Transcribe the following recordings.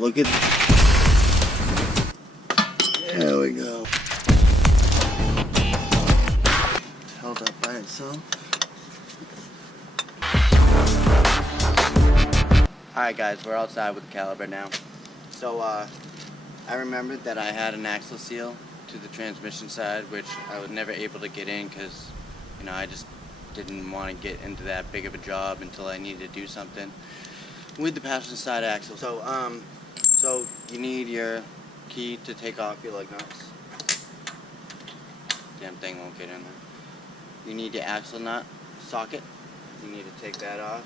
look at. There we go. It's held up by itself. Alright guys, we're outside with the caliper now. So I remembered that I had an axle seal to the transmission side, which I was never able to get in because, you know, I just didn't want to get into that big of a job until I needed to do something with the passenger side axle. So you need your key to take off your lug nuts. Damn thing won't get in there. You need your axle nut socket. You need to take that off.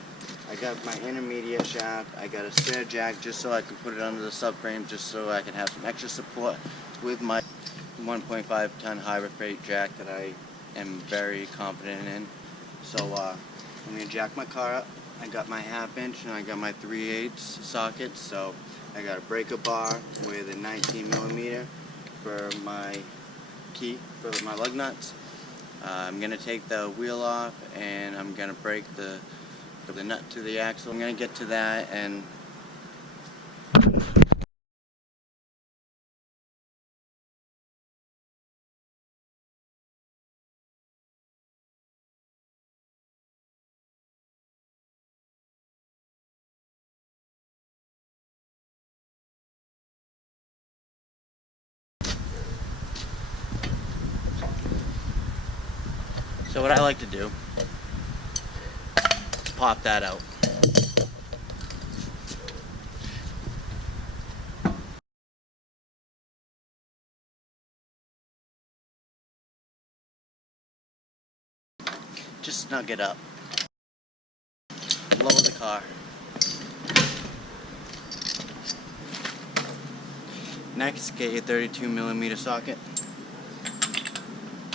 I got my intermediate shaft. I got a spare jack just so I can put it under the subframe, just so I can have some extra support with my 1.5 ton hybrid freight jack that I am very confident in. So I'm gonna jack my car up. I got my 1/2 inch and I got my 3/8 sockets. So I got a breaker bar with a 19mm for my key for my lug nuts. I'm gonna take the wheel off and I'm gonna break the nut to the axle. I'm gonna get to that and so what I like to do is pop that out. Just snug it up. Lower the car. Next, get your 32mm socket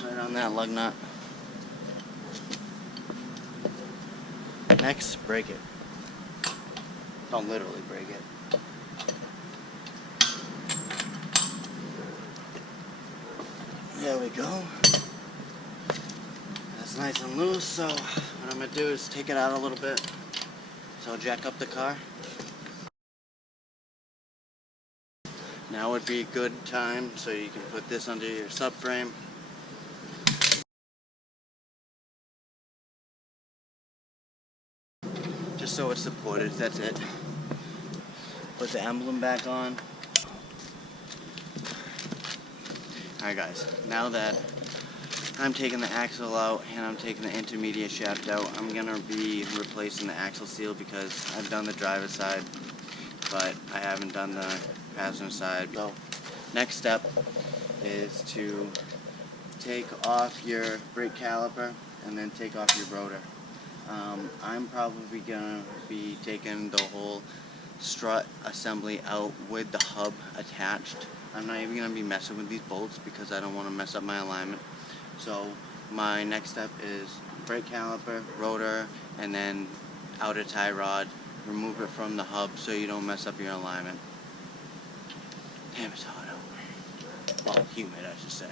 right on that lug nut. Next, break it. Don't literally break it. There we go. That's nice and loose, so what I'm going to do is take it out a little bit. So I'll jack up the car. Now would be a good time so you can put this under your subframe. Just so it's supported, that's it. Put the emblem back on. Alright guys, now that I'm taking the axle out and I'm taking the intermediate shaft out, I'm going to be replacing the axle seal because I've done the driver's side, but I haven't done the passenger side. So next step is to take off your brake caliper and then take off your rotor. I'm probably going to be taking the whole strut assembly out with the hub attached. I'm not even going to be messing with these bolts because I don't want to mess up my alignment. So my next step is brake caliper, rotor, and then outer tie rod. Remove it from the hub so you don't mess up your alignment. Damn, it's hot out. Well, humid, I should say.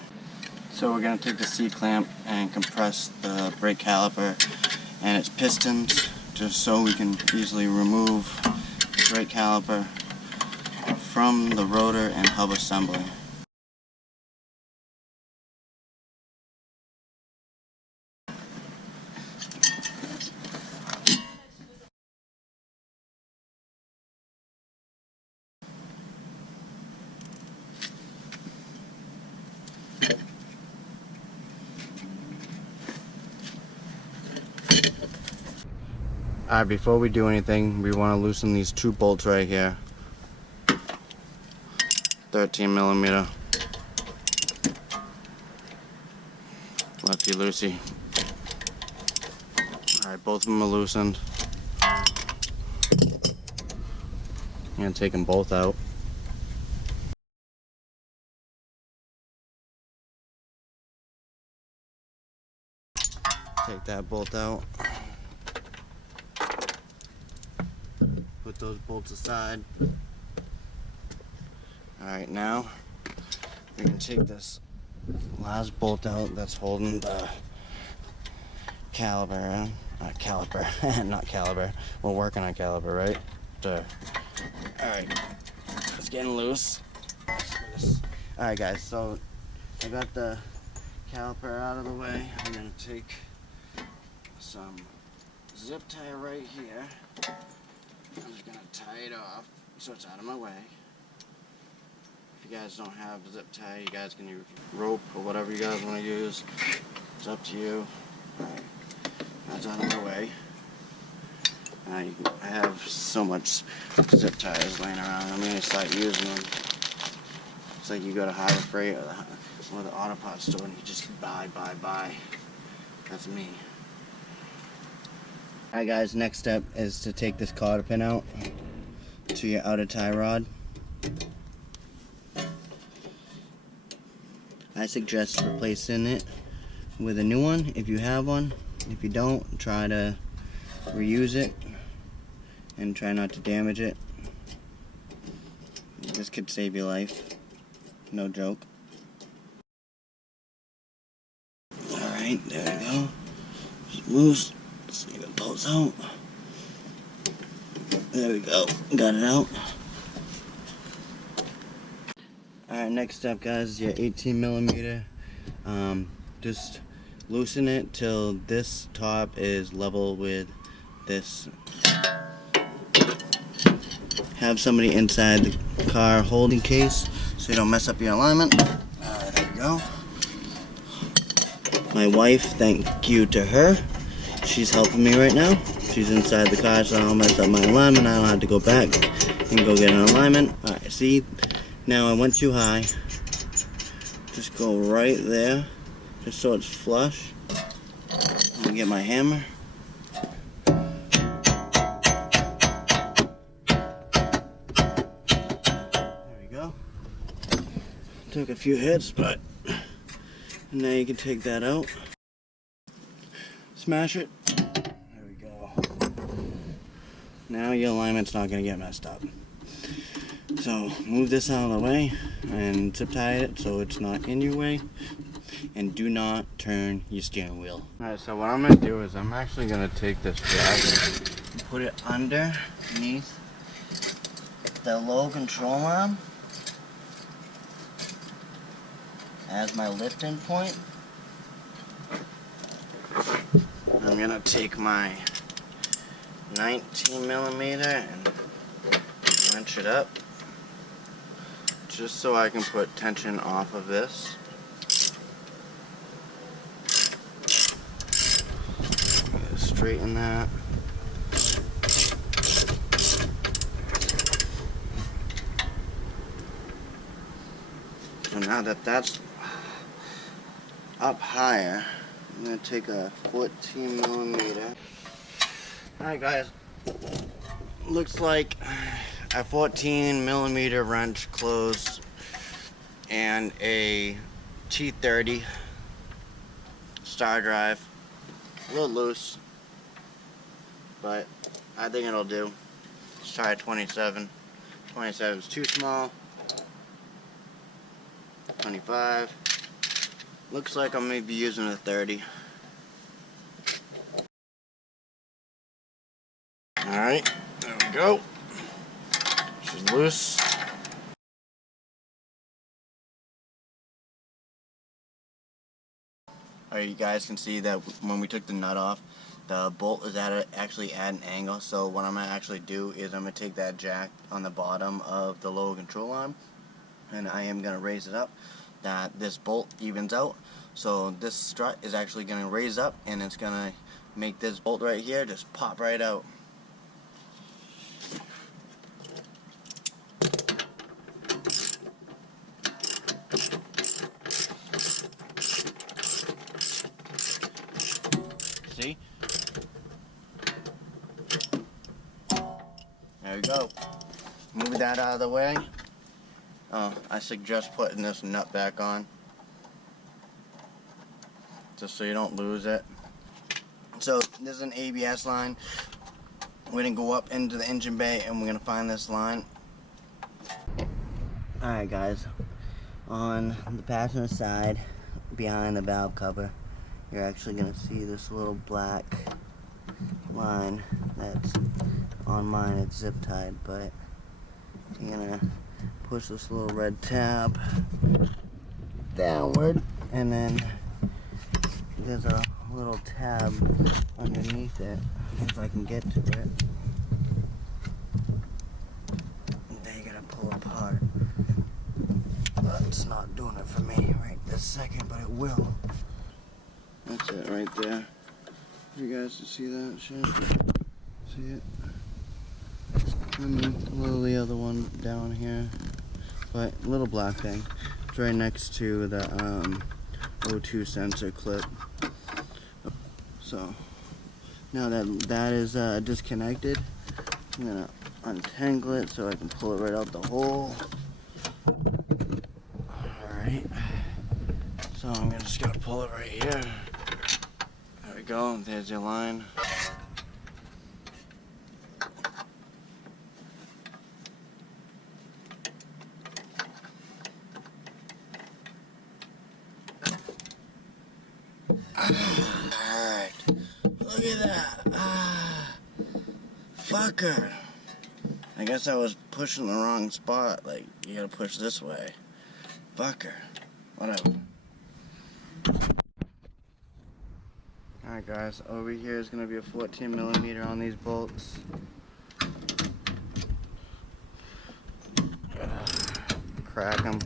So we're going to take the C-clamp and compress the brake caliper and its pistons just so we can easily remove the brake caliper from the rotor and hub assembly. Alright, before we do anything, we want to loosen these two bolts right here. 13mm. Lefty loosey. Alright, both of them are loosened. I'm going to take them both out. Take that bolt out. Put those bolts aside. Alright, now we can take this last bolt out that's holding the caliper. Not caliper. We're working on caliper, right? Alright. It's getting loose. Alright guys, so I got the caliper out of the way. I'm gonna take some zip tie right here. I'm just gonna tie it off so it's out of my way. If you guys don't have a zip tie, you guys can use rope or whatever you guys want to use. It's up to you. Alright, that's out of my way. I have so much zip ties laying around. I'm gonna start using them. It's like you go to Harbor Freight or the auto parts store and you just buy. That's me. Alright guys, next step is to take this cotter pin out to your outer tie rod. I suggest replacing it with a new one if you have one. If you don't, try to reuse it and try not to damage it. This could save your life. No joke. Alright, there we go. Just loose. See if it pulls out. There we go. Got it out. Alright, next step guys is your 18mm. Just loosen it till this top is level with this. Have somebody inside the car holding case so you don't mess up your alignment. There we go. My wife, thank you to her. She's helping me right now. She's inside the car so I don't mess up my alignment. I don't have to go back and go get an alignment. Alright, see? Now I went too high. Just go right there, just so it's flush. I'm gonna get my hammer. There we go. Took a few hits, but now you can take that out. Smash it. There we go. Now your alignment's not gonna get messed up. So move this out of the way and zip tie it so it's not in your way, and do not turn your steering wheel. Alright, so what I'm going to do is I'm actually going to take this jack and put it underneath the low control arm as my lift-in point. I'm going to take my 19mm and wrench it up, just so I can put tension off of this. Straighten that. So now that that's up higher, I'm going to take a 14mm. Alright guys, looks like a 14mm wrench closed and a T30 star drive. A little loose, but I think it'll do. Let's try a 27. 27 is too small. 25. Looks like I'm maybe using a 30. Alright, there we go. She's loose. Alright, you guys can see that when we took the nut off, the bolt is actually at an angle. So what I'm going to actually do is I'm going to take that jack on the bottom of the lower control arm, and I am going to raise it up that this bolt evens out. So this strut is actually going to raise up, and it's going to make this bolt right here just pop right out. See? There we go. Move that out of the way. I suggest putting this nut back on, just so you don't lose it. So this is an ABS line. We're gonna go up into the engine bay and we're gonna find this line. Alright guys, on the passenger side behind the valve cover, you're actually gonna see this little black line that's on mine. It's zip tied, but you're gonna push this little red tab downward, and then there's a little tab underneath it, if I can get to it. Then you gotta pull apart. But it's not doing it for me right this second, but it will. That's it right there. You guys can see that shit? See it? And then a little the other one down here. But little black thing. It's right next to the O2 sensor clip. So now that is disconnected, I'm gonna untangle it so I can pull it right out the hole. Alright. So I'm just gonna pull it right here. There we go, there's your line. Alright, look at that. Fucker. I guess I was pushing the wrong spot. Like, you gotta push this way. Fucker. Whatever. Alright guys, over here is gonna be a 14mm on these bolts. Crack them.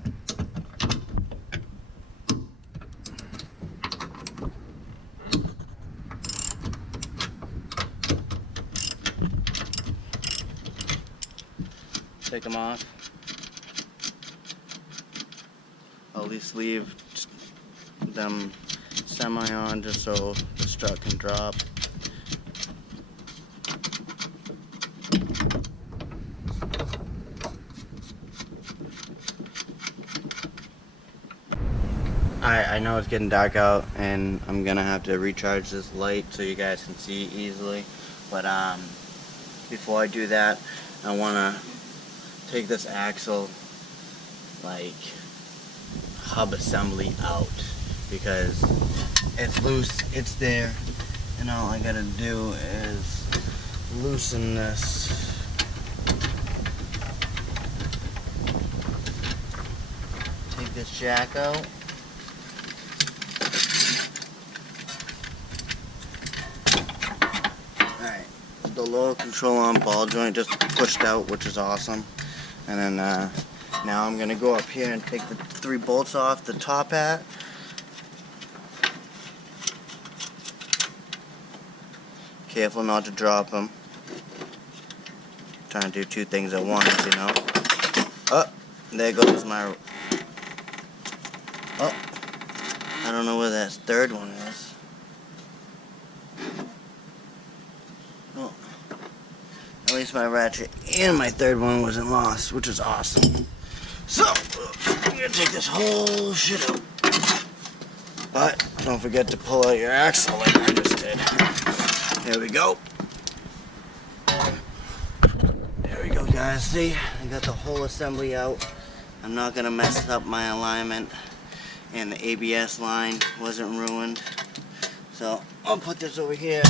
Take them off. I'll at least leave them semi-on just so the strut can drop. I know it's getting dark out and I'm gonna have to recharge this light so you guys can see easily, but before I do that, I wanna take this axle like hub assembly out because it's loose, it's there, and all I gotta do is loosen this. Take this jack out. Alright, the lower control arm ball joint just pushed out, which is awesome. And then now I'm gonna go up here and take the 3 bolts off the top hat. Careful not to drop them. Trying to do 2 things at once, you know. Oh, there goes my. Oh, I don't know where that 3rd one is. Oh, at least my ratchet and my 3rd one wasn't lost, which is awesome. So, I'm gonna take this whole shit out. But don't forget to pull out your axle like I just did. There we go. There we go, guys. See, I got the whole assembly out. I'm not gonna mess up my alignment, and the ABS line wasn't ruined. So I'll put this over here.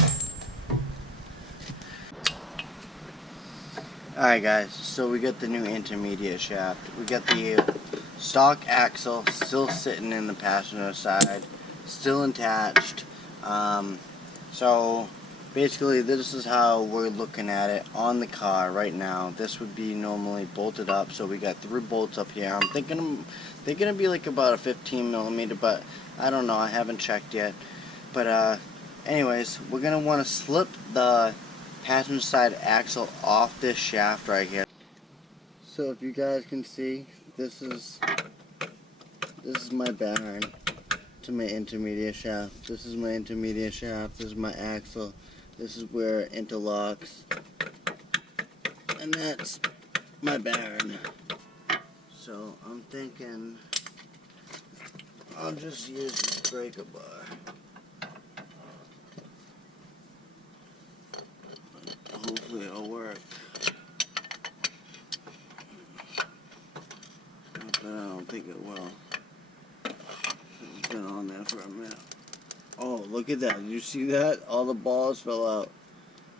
Alright guys, so we got the new intermediate shaft. We got the stock axle still sitting in the passenger side, still attached. So basically this is how we're looking at it on the car right now. This would be normally bolted up, so we got 3 bolts up here. I'm thinking they're gonna be like about a 15mm, but I don't know, I haven't checked yet. But anyways, we're gonna want to slip the passenger side axle off this shaft right here. So if you guys can see, this is my bearing to my intermediate shaft. This is my intermediate shaft. This is my axle. This is where it interlocks, and that's my bearing. So I'm thinking I'll just use this breaker bar. Hopefully it'll work. But I don't think it will. It's been on there for a minute. Oh, look at that. Did you see that? All the balls fell out.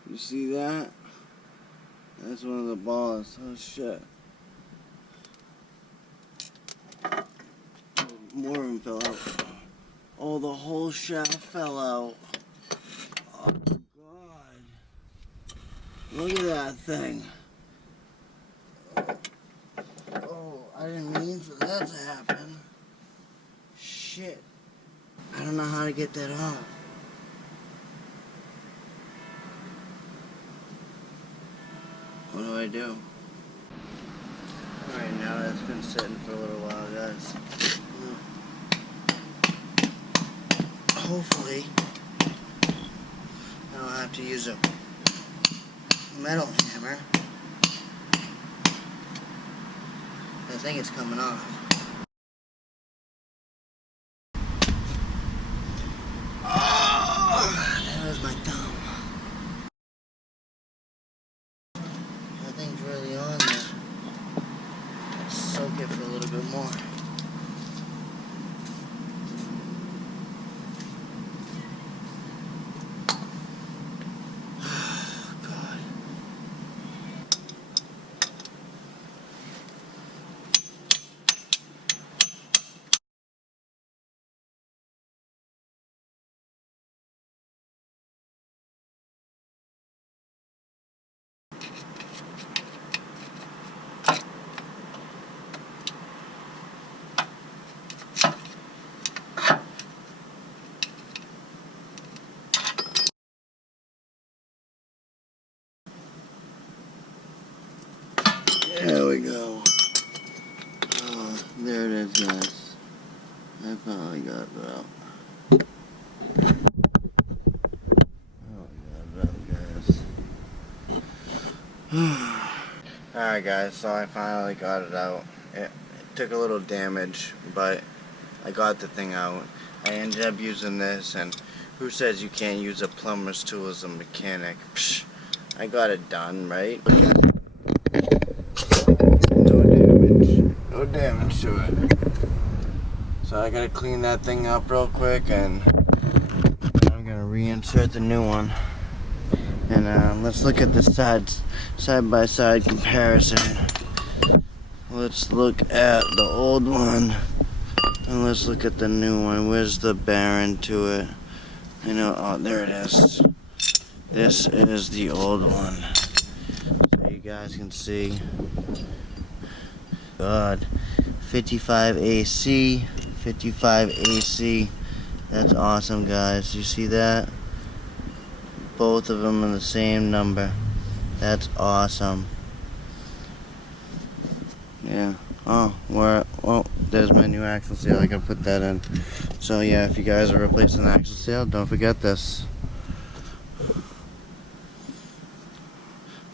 You see that? That's one of the balls. Oh shit. More of them fell out. Oh, the whole shaft fell out. Oh, God. Look at that thing. Oh, I didn't mean for that to happen. Shit. I don't know how to get that off. What do I do? Alright, now that's been sitting for a little while, guys. Hopefully, I don't have to use a metal hammer. I think it's coming off. Oh, that was my thumb. That thing's really on there. Let's soak it for a little bit more. There we go. Oh, there it is, guys. I finally got it out. Oh, got it out, guys. Alright, guys, so I finally got it out. It took a little damage, but I got the thing out. I ended up using this, and who says you can't use a plumber's tool as a mechanic? Psh, I got it done, right? No damage to it. So I gotta clean that thing up real quick, and I'm gonna reinsert the new one. And let's look at the side-by-side comparison. Let's look at the old one, and let's look at the new one. Where's the bearing to it? You know, oh, there it is. This is the old one. So you guys can see. God, 55 AC, 55 AC. That's awesome, guys. You see that? Both of them in the same number. That's awesome. Yeah. Oh, there's my new axle seal. I gotta put that in. So yeah, if you guys are replacing the axle seal, don't forget this.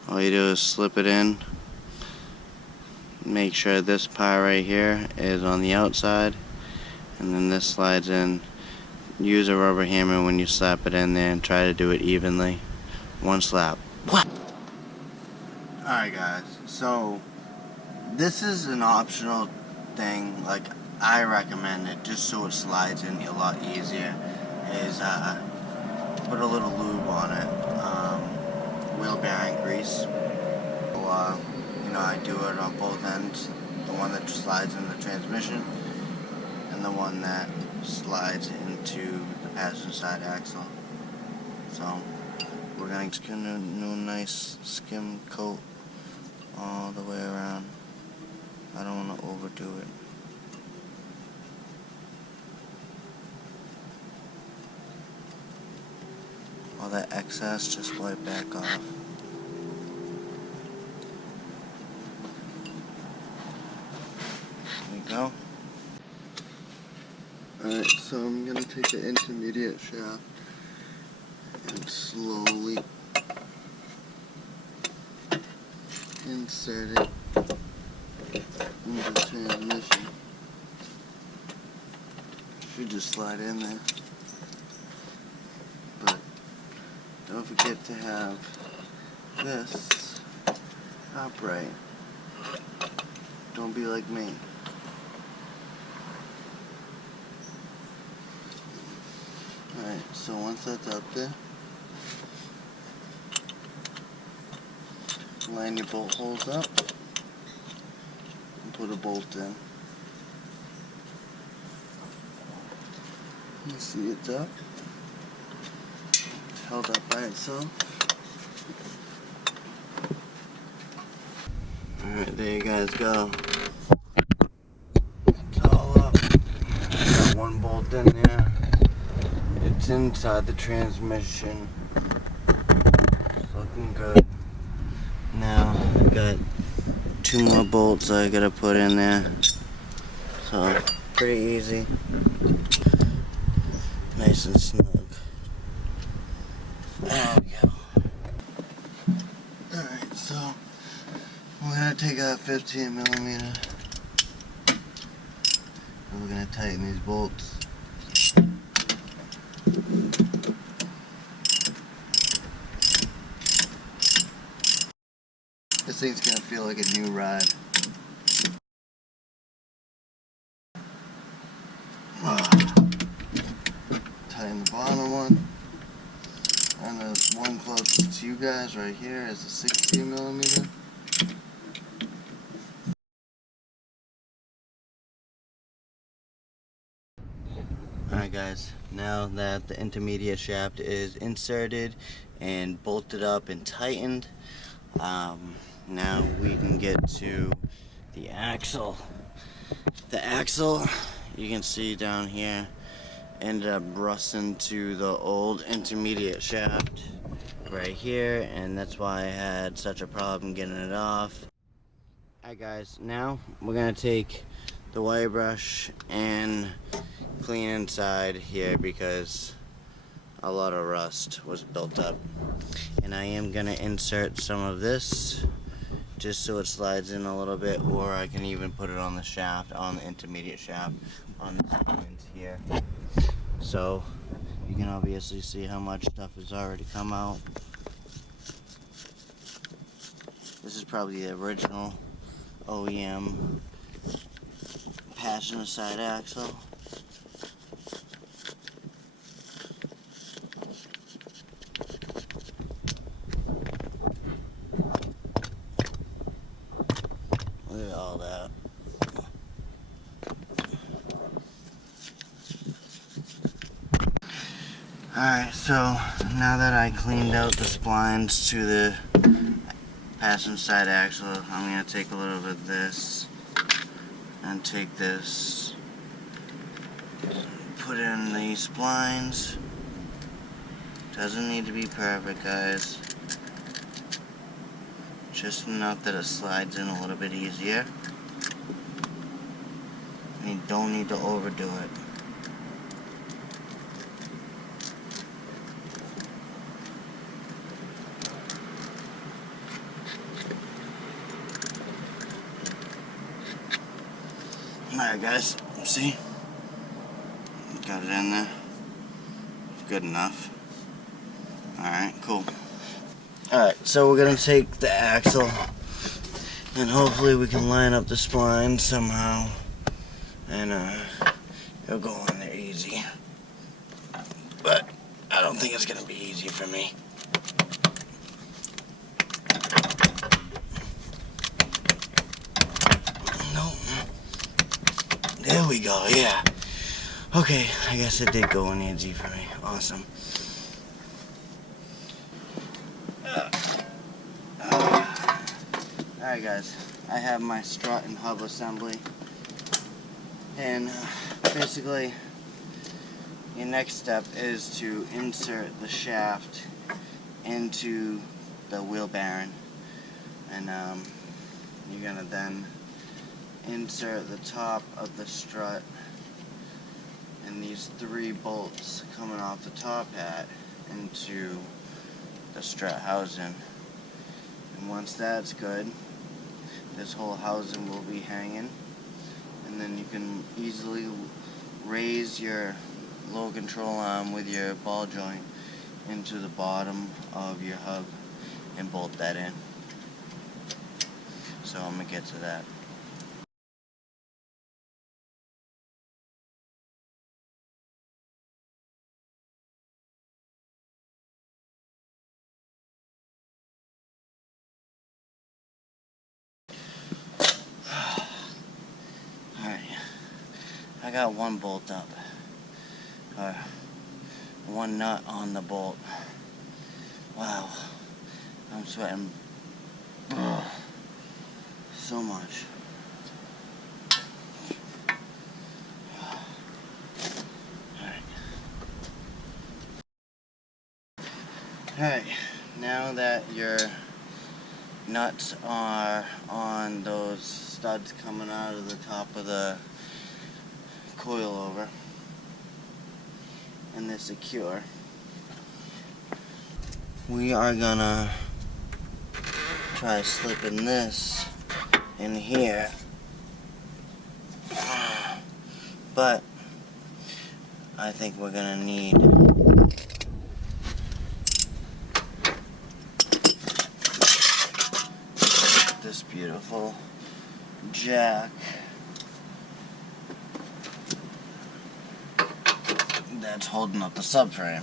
All you do is slip it in. Make sure this part right here is on the outside, and then this slides in. Use a rubber hammer when you slap it in there and try to do it evenly. One slap. What? Alright, guys, so this is an optional thing. Like, I recommend it just so it slides in a lot easier, is put a little lube on it, wheel bearing grease. So, you know, I do it on both ends, the one that slides in the transmission and the one that slides into the passenger side axle. So we're going to do a nice skim coat all the way around. I don't want to overdo it. All that excess, just wipe back off. There we go. Alright, so I'm going to take the intermediate shaft and slowly insert it into the transmission. Should just slide in there. But don't forget to have this upright. Don't be like me. Alright, so once that's up there, line your bolt holes up and put a bolt in. You see it's up. It's held up by itself. Alright, there you guys go. It's all up. Got one bolt in there. It's inside the transmission. It's looking good. Now, I've got 2 more bolts I gotta put in there. So, pretty easy. Nice and snug. There we go. Alright, so we're gonna take a 15mm and we're gonna tighten these bolts. This thing's gonna feel like a new ride. Tighten the bottom one. And the one closest to you guys right here is a 16mm. Alright guys, now that the intermediate shaft is inserted and bolted up and tightened, now we can get to the axle. The axle, you can see down here, ended up rusting to the old intermediate shaft right here, and that's why I had such a problem getting it off. Alright guys, now we're gonna take the wire brush and clean inside here because a lot of rust was built up, and I am gonna insert some of this just so it slides in a little bit, or I can even put it on the shaft, on the intermediate shaft, on the points here. So you can obviously see how much stuff has already come out. This is probably the original OEM passenger side axle. Look at all that. Alright, so now that I cleaned out the splines to the passenger side axle, I'm going to take a little bit of this and take this, put in the splines. Doesn't need to be perfect, guys. Just enough that it slides in a little bit easier. And you don't need to overdo it. Alright guys, see? Got it in there. Good enough. Alright, cool. Alright, so we're gonna take the axle and hopefully we can line up the spline somehow, and it'll go on there easy. But I don't think it's gonna be easy for me. There we go, yeah. Okay, I guess it did go in easy for me. Awesome. Alright guys, I have my strut and hub assembly. And basically, your next step is to insert the shaft into the wheel bearing. And you're gonna then insert the top of the strut and these 3 bolts coming off the top hat into the strut housing. And once that's good, this whole housing will be hanging, and then you can easily raise your low control arm with your ball joint into the bottom of your hub and bolt that in. So I'm gonna get to that. I got one bolt up. one nut on the bolt. Wow, I'm sweating so much. Alright, now that your nuts are on those studs coming out of the top of the coilover and they're secure, we are gonna try slipping this in here, but I think we're gonna need this beautiful jack that's holding up the subframe.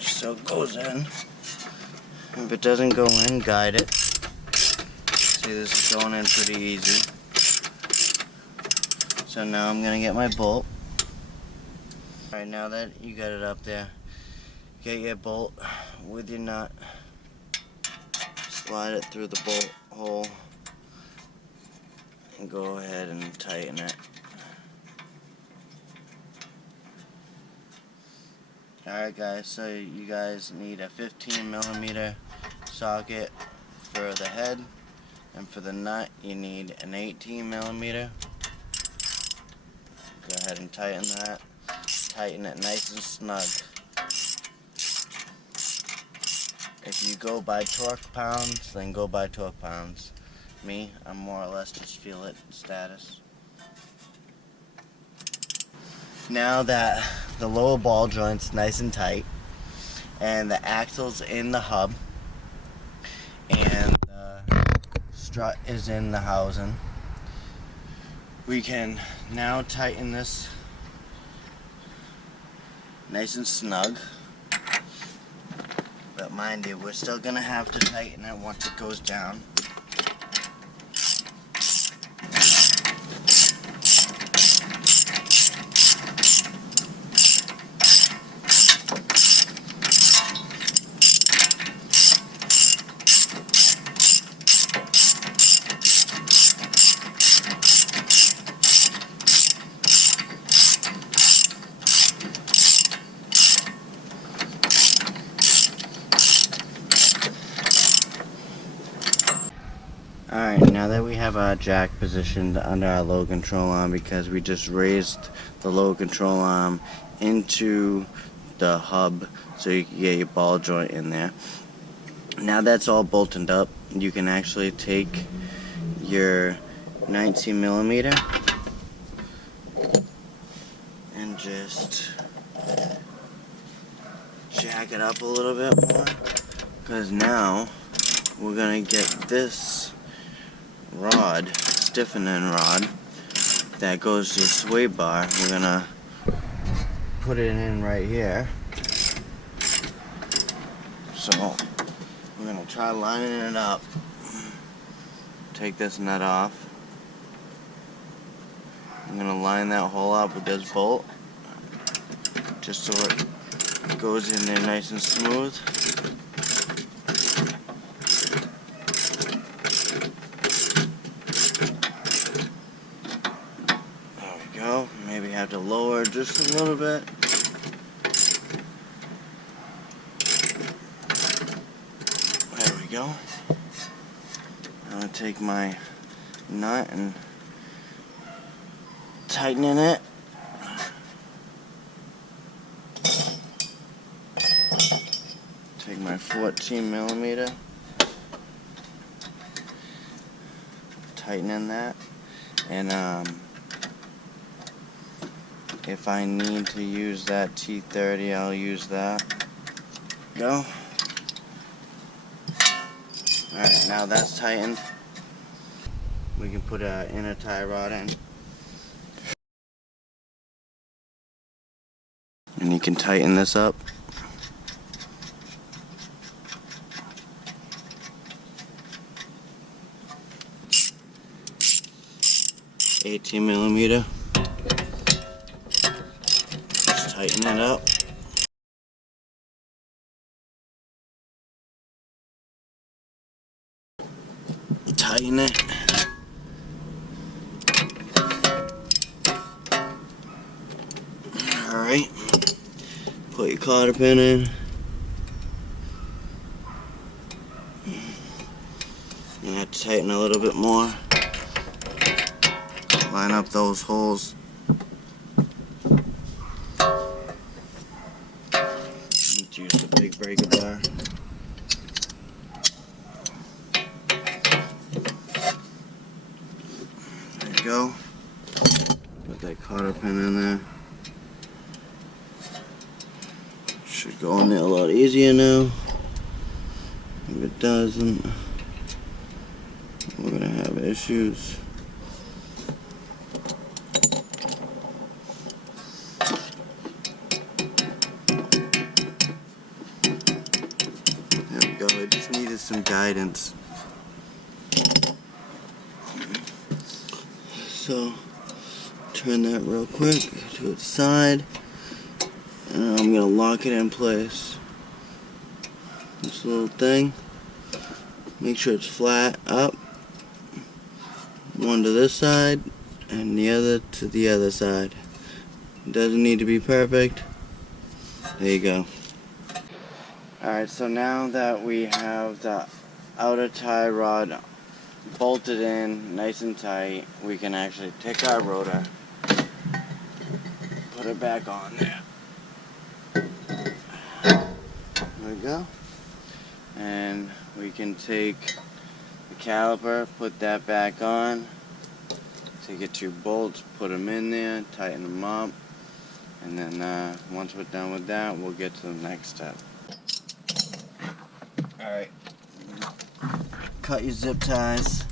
So it goes in. If it doesn't go in, guide it. See, this is going in pretty easy. So now I'm gonna get my bolt. Alright, now that you got it up there, get your bolt with your nut, slide it through the bolt hole, and go ahead and tighten it. Alright guys, so you guys need a 15mm socket for the head, and for the nut you need an 18mm. Go ahead and tighten that. Tighten it nice and snug. If you go by torque pounds, then go by torque pounds. Me, I'm more or less just feel it status. Now that the lower ball joint's nice and tight, and the axle's in the hub, and the strut is in the housing, we can now tighten this nice and snug. But mind you, we're still gonna have to tighten it once it goes down. Alright, now that we have our jack positioned under our low control arm, because we just raised the low control arm into the hub so you can get your ball joint in there. Now that's all bolted up, you can actually take your 19mm and just jack it up a little bit more, because now we're going to get this rod, stiffening rod, that goes to the sway bar. We're gonna put it in right here. So we're gonna try lining it up. Take this nut off. I'm gonna line that hole up with this bolt, just so it goes in there nice and smooth. Maybe have to lower just a little bit. There we go. I'm gonna take my nut and tightening it. Take my 14mm, tightening that, and if I need to use that T30, I'll use that. Go. Alright, now that's tightened. We can put an inner tie rod in. And you can tighten this up. 18mm. Just tighten it up. Tighten it. Alright. Put your cotter pin in. You have to tighten a little bit more. Line up those holes. Need to use the big breaker bar. There you go. Put that cotter pin in there. Should go in there a lot easier now. If it doesn't, we're gonna have issues. There we go. It just needed some guidance. So turn that real quick to its side, and I'm gonna lock it in place. This little thing, make sure it's flat up, one to this side and the other to the other side. It doesn't need to be perfect. There you go. Alright, so now that we have the outer tie rod bolted in nice and tight, we can actually take our rotor, put it back on there. There we go. And we can take the caliper, put that back on, take your two bolts, put them in there, tighten them up, and then once we're done with that, we'll get to the next step. Alright, cut your zip ties.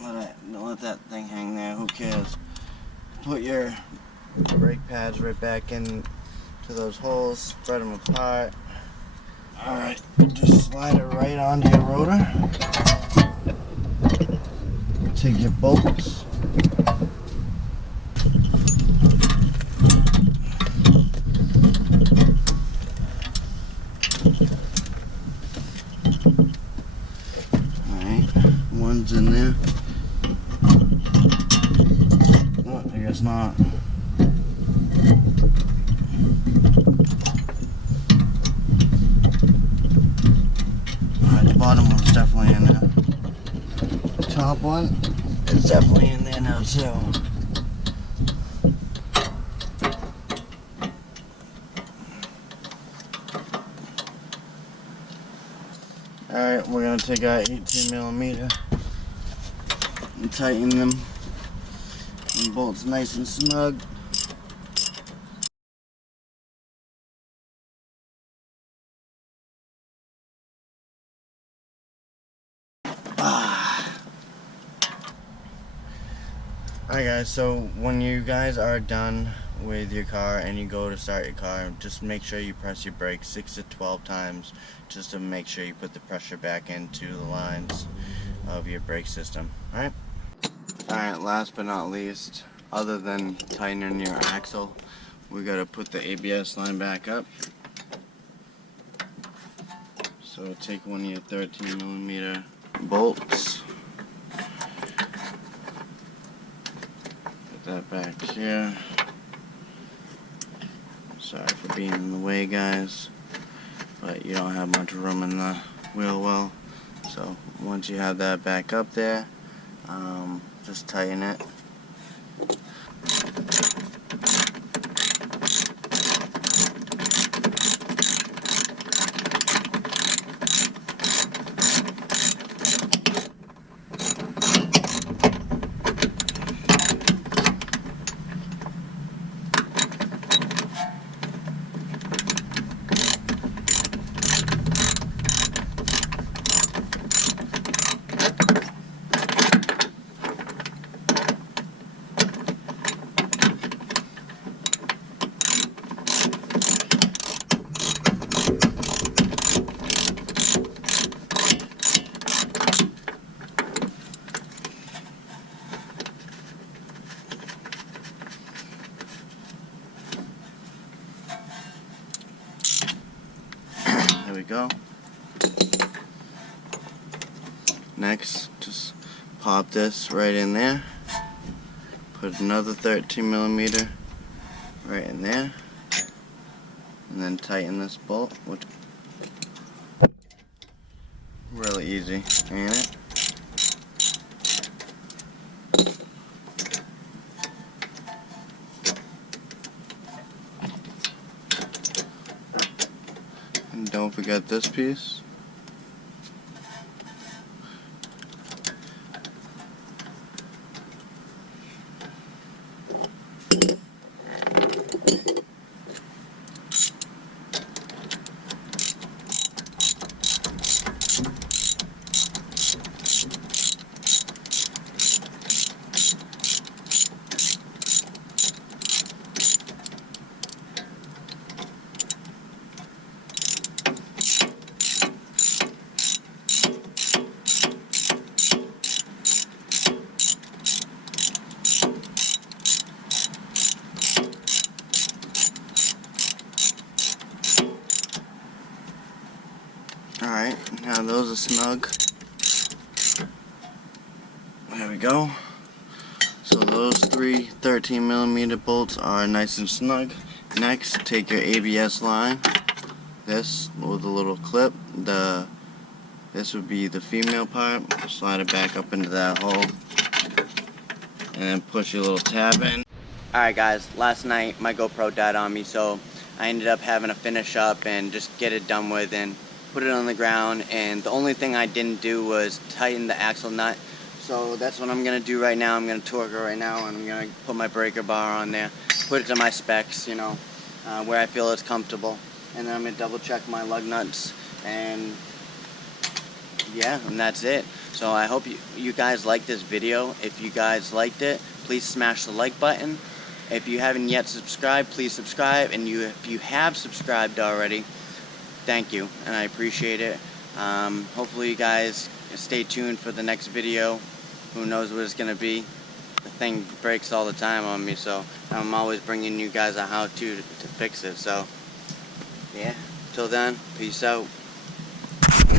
Don't let that thing hang there, who cares. Put your brake pads right back in to those holes, spread them apart. Alright, just slide it right onto your rotor. Take your bolts. Alright, one's in there. Oh, I guess not. Bottom one's definitely in there. The top one is definitely in there now too. Alright, we're going to take our 18mm and tighten them. And bolts nice and snug. Alright guys, so when you guys are done with your car and you go to start your car, just make sure you press your brakes 6 to 12 times just to make sure you put the pressure back into the lines of your brake system. Alright? Alright, last but not least, other than tightening your axle, we gotta put the ABS line back up. So take one of your 13mm bolts. That back here. Sorry for being in the way, guys, but you don't have much room in the wheel well. So once you have that back up there, just tighten it. go. Next, just pop this right in there. Put another 13mm right in there. And then tighten this bolt, which really easy, ain't it? And don't forget this piece. Alright, now those are snug. There we go. So those three 13mm bolts are nice and snug. Next, take your ABS line, this with a little clip, this would be the female part, slide it back up into that hole, and then push your little tab in. Alright guys, last night my GoPro died on me, so I ended up having to finish up and just get it done with and put it on the ground, and the only thing I didn't do was tighten the axle nut. So that's what I'm going to do right now. I'm going to torque it right now, and I'm going to put my breaker bar on there, put it to my specs, you know, where I feel it's comfortable. And then I'm going to double check my lug nuts, and yeah, and that's it. So I hope you guys liked this video. If you guys liked it, please smash the like button. If you haven't yet subscribed, please subscribe. And if you have subscribed already, thank you, and I appreciate it. Hopefully you guys stay tuned for the next video. Who knows what it's going to be. The thing breaks all the time on me, so I'm always bringing you guys a how-to to fix it. So, yeah, till then, peace out.